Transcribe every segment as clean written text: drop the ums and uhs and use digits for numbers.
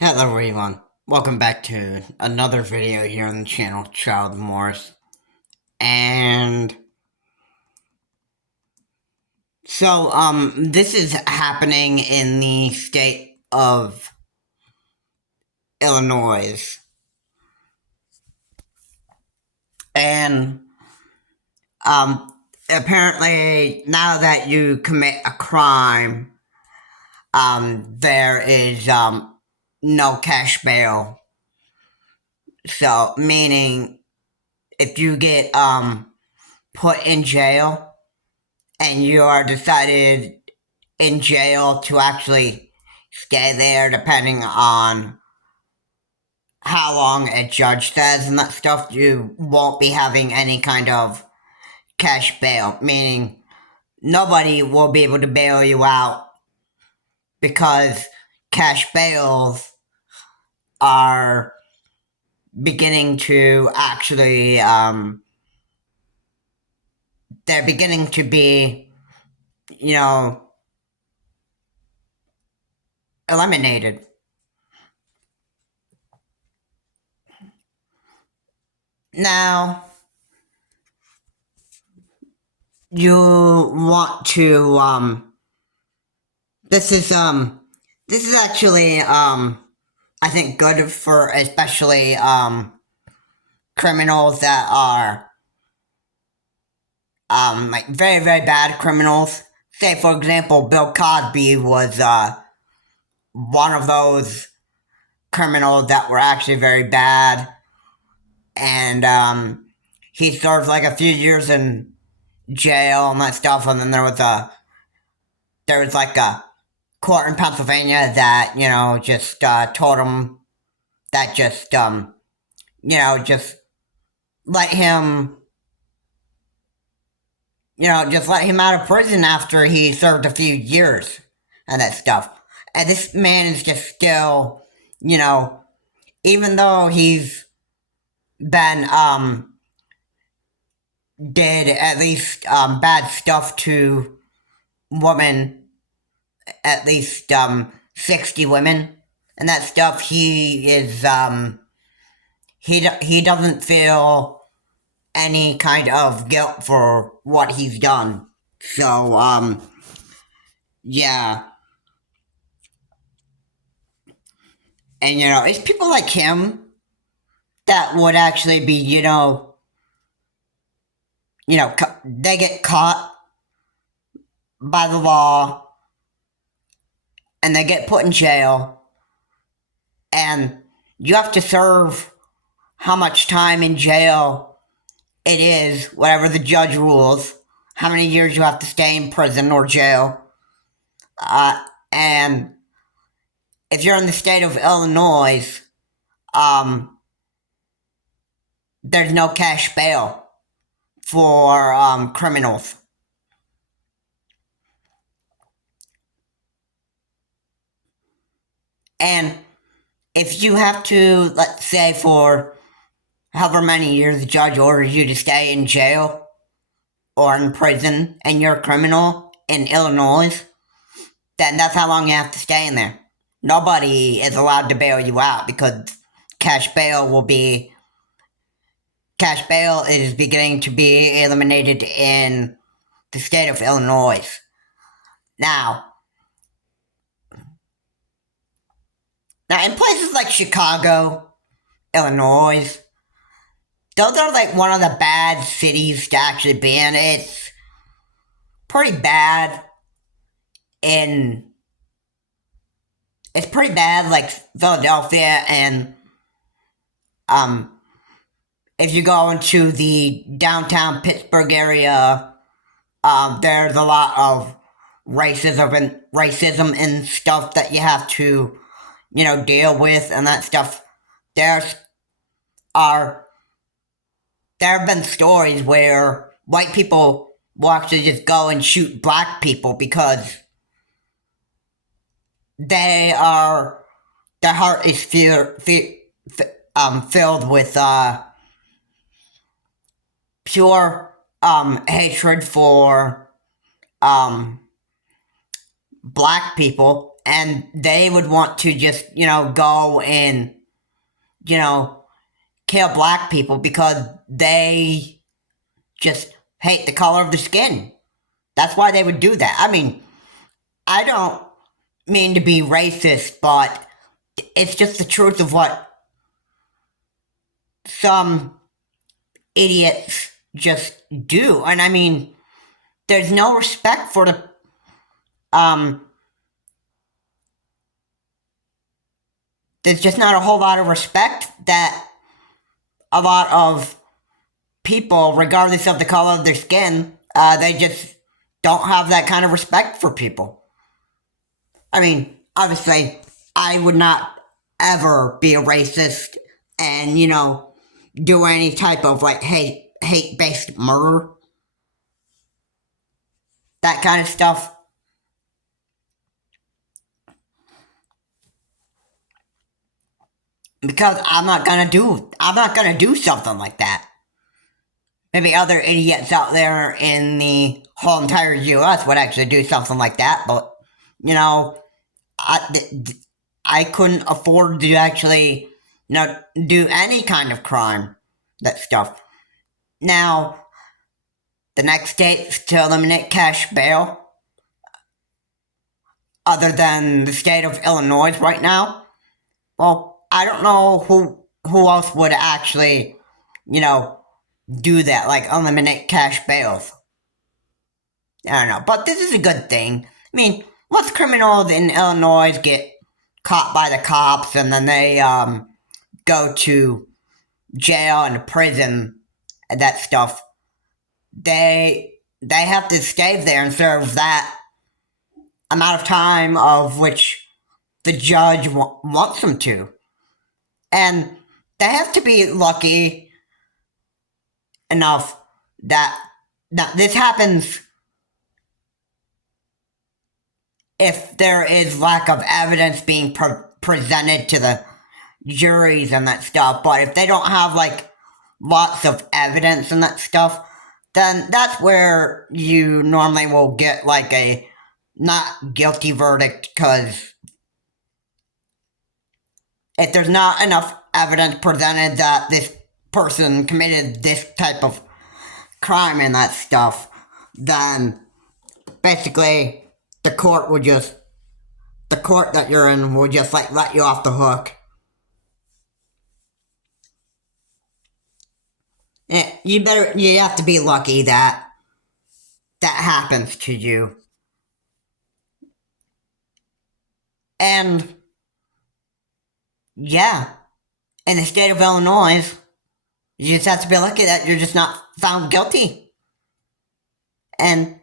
Hello everyone, welcome back to another video here on the channel, Child Morris. And this is happening in the state of Illinois. And apparently now that you commit a crime, there is no cash bail. So meaning if you get put in jail and you are decided in jail to actually stay there, depending on how long a judge says and that stuff, you won't be having any kind of cash bail, meaning nobody will be able to bail you out because cash bails are beginning to actually, they're beginning to be, eliminated. Now, you want to, this is actually, I think good for especially, criminals that are, like very, very bad criminals. Say, for example, Bill Cosby was, one of those criminals that were actually very bad. And, he served like a few years in jail and that stuff, and then there was like a court in Pennsylvania that, just, told him that just let him, just let him out of prison after he served a few years and that stuff. And this man is just still, even though he's been, did at least, bad stuff to women, at least, 60 women and that stuff, he is, he doesn't feel any kind of guilt for what he's done. So, yeah. And, it's people like him that would actually be, they get caught by the law and they get put in jail, and you have to serve how much time in jail it is, whatever the judge rules, how many years you have to stay in prison or jail. And if you're in the state of Illinois, there's no cash bail for criminals. And if you have to, let's say, for however many years the judge orders you to stay in jail or in prison and you're a criminal in Illinois, then that's how long you have to stay in there. Nobody is allowed to bail you out because cash bail is beginning to be eliminated in the state of Illinois. Now in places like Chicago, Illinois, those are like one of the bad cities to actually be in. It's pretty bad like Philadelphia, and if you go into the downtown Pittsburgh area, there's a lot of racism and stuff that you have to, deal with and that stuff. There have been stories where white people will actually just go and shoot black people because their heart is filled with pure hatred for black people, and they would want to just, go and, kill black people because they just hate the color of the skin. That's why they would do that. I mean, I don't mean to be racist, but it's just the truth of what some idiots just do. And I mean, there's no respect for the there's just not a whole lot of respect that a lot of people, regardless of the color of their skin, they just don't have that kind of respect for people. I mean, obviously, I would not ever be a racist and, do any type of like hate-based murder. That kind of stuff. Because I'm not gonna do something like that. Maybe other idiots out there in the whole entire US would actually do something like that, but, I couldn't afford to actually, do any kind of crime, that stuff. Now, the next states to eliminate cash bail, other than the state of Illinois right now, well, I don't know who else would actually, do that, like eliminate cash bails. I don't know, but this is a good thing. I mean, most criminals in Illinois get caught by the cops and then they go to jail and prison and that stuff. They have to stay there and serve that amount of time of which the judge wants them to. And they have to be lucky enough that this happens if there is lack of evidence being presented to the juries and that stuff. But if they don't have like lots of evidence and that stuff, then that's where you normally will get like a not guilty verdict, because if there's not enough evidence presented that this person committed this type of crime and that stuff, then basically the court that you're in will just like let you off the hook. You have to be lucky that happens to you. And yeah, in the state of Illinois, you just have to be lucky that you're just not found guilty. And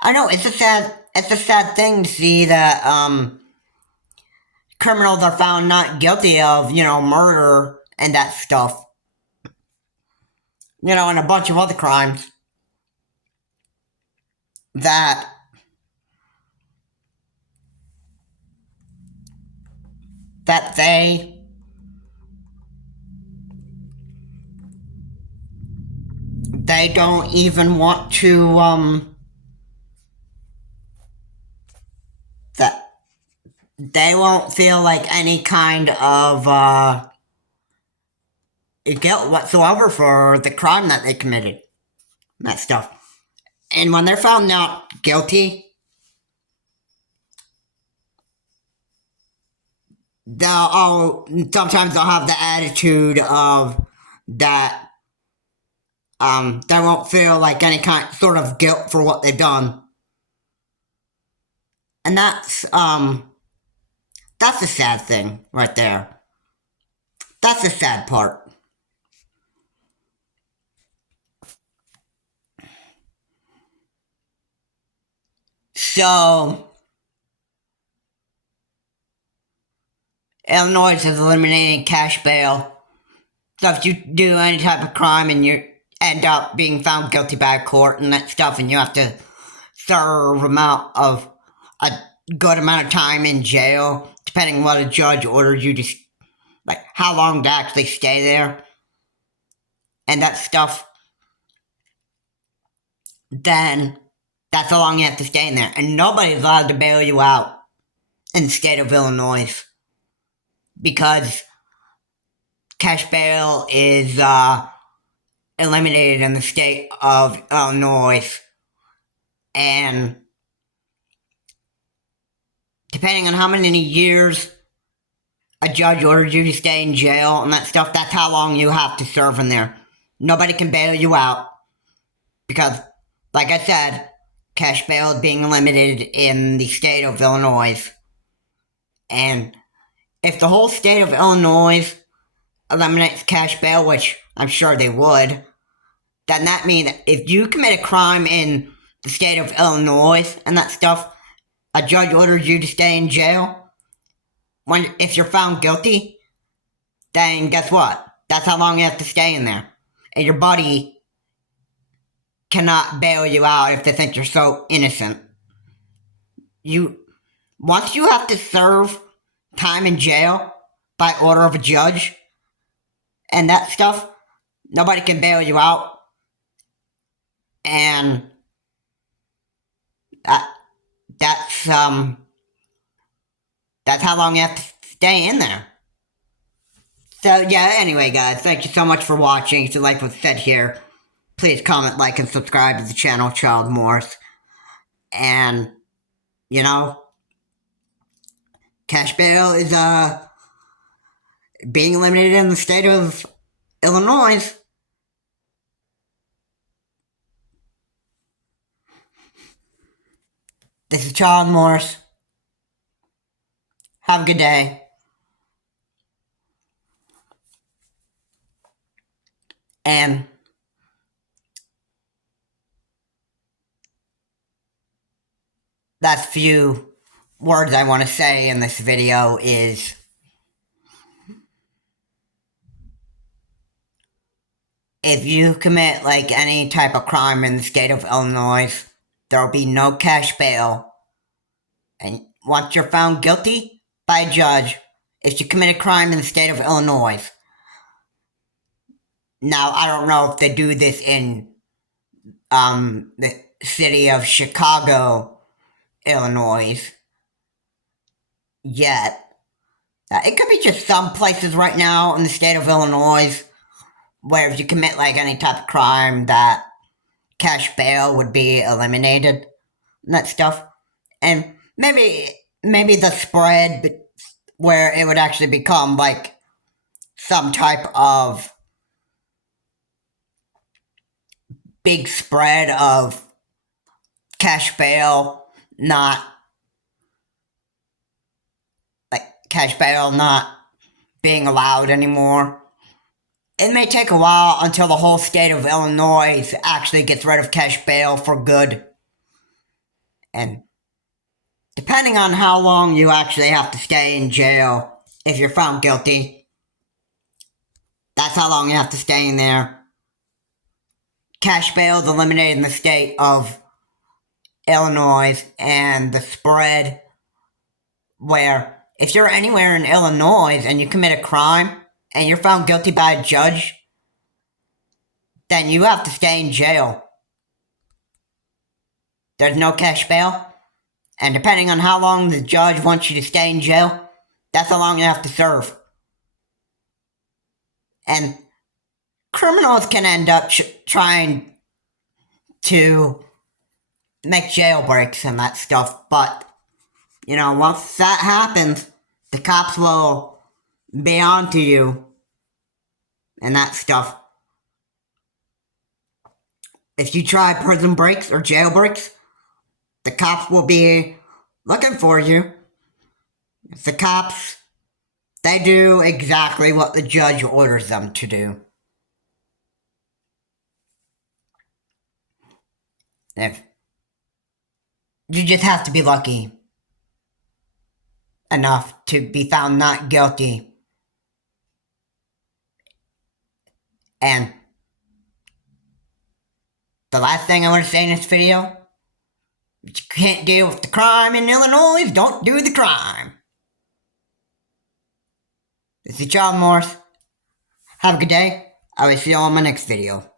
I know it's a sad thing to see that criminals are found not guilty of, murder and that stuff. And a bunch of other crimes that they don't even want to that they won't feel like any kind of guilt whatsoever for the crime that they committed. That stuff. And when they're found not guilty, sometimes they'll have the attitude of that they won't feel like any kind sort of guilt for what they've done. And that's a sad thing right there. That's the sad part. So, Illinois is eliminating cash bail. So if you do any type of crime and you end up being found guilty by a court and that stuff, and you have to serve a good amount of time in jail, depending on what a judge ordered you to, like how long to actually stay there, and that stuff, then that's how long you have to stay in there. And nobody's allowed to bail you out. in the state of Illinois because cash bail is eliminated in the state of Illinois, and depending on how many years a judge orders you to stay in jail and that stuff, that's how long you have to serve in there. Nobody can bail you out because, like I said, cash bail is being eliminated in the state of Illinois. And if the whole state of Illinois eliminates cash bail, which I'm sure they would, then that means if you commit a crime in the state of Illinois and that stuff, a judge orders you to stay in jail. If you're found guilty, then guess what? That's how long you have to stay in there. And your buddy cannot bail you out if they think you're so innocent. Once you have to serve time in jail by order of a judge and that stuff, nobody can bail you out. And that's how long you have to stay in there. So yeah, anyway guys, thank you so much for watching. If you like what's said here, please comment, like, and subscribe to the channel, Child Morse. And, cash bail is being eliminated in the state of Illinois. This is Child Morse. Have a good day. And last few words I want to say in this video is if you commit any type of crime in the state of Illinois, there will be no cash bail. And once you're found guilty by a judge, if you commit a crime in the state of Illinois, now I don't know if they do this in the city of Chicago, Illinois, yet. It could be just some places right now in the state of Illinois where if you commit any type of crime that cash bail would be eliminated and that stuff. And maybe the spread where it would actually become some type of big spread of cash bail not being allowed anymore. It may take a while until the whole state of Illinois actually gets rid of cash bail for good. And depending on how long you actually have to stay in jail, if you're found guilty, that's how long you have to stay in there. Cash bail is eliminated in the state of Illinois, and the spread where if you're anywhere in Illinois and you commit a crime and you're found guilty by a judge, then you have to stay in jail. There's no cash bail. And depending on how long the judge wants you to stay in jail, that's how long you have to serve. And criminals can end up trying to make jailbreaks and that stuff, but, once that happens, the cops will be on to you and that stuff. If you try prison breaks or jailbreaks, the cops will be looking for you. The cops, they do exactly what the judge orders them to do. If you just have to be lucky enough to be found not guilty. And the last thing I want to say in this video, if you can't deal with the crime in Illinois, don't do the crime. This is Child Morse. Have a good day. I will see you all in my next video.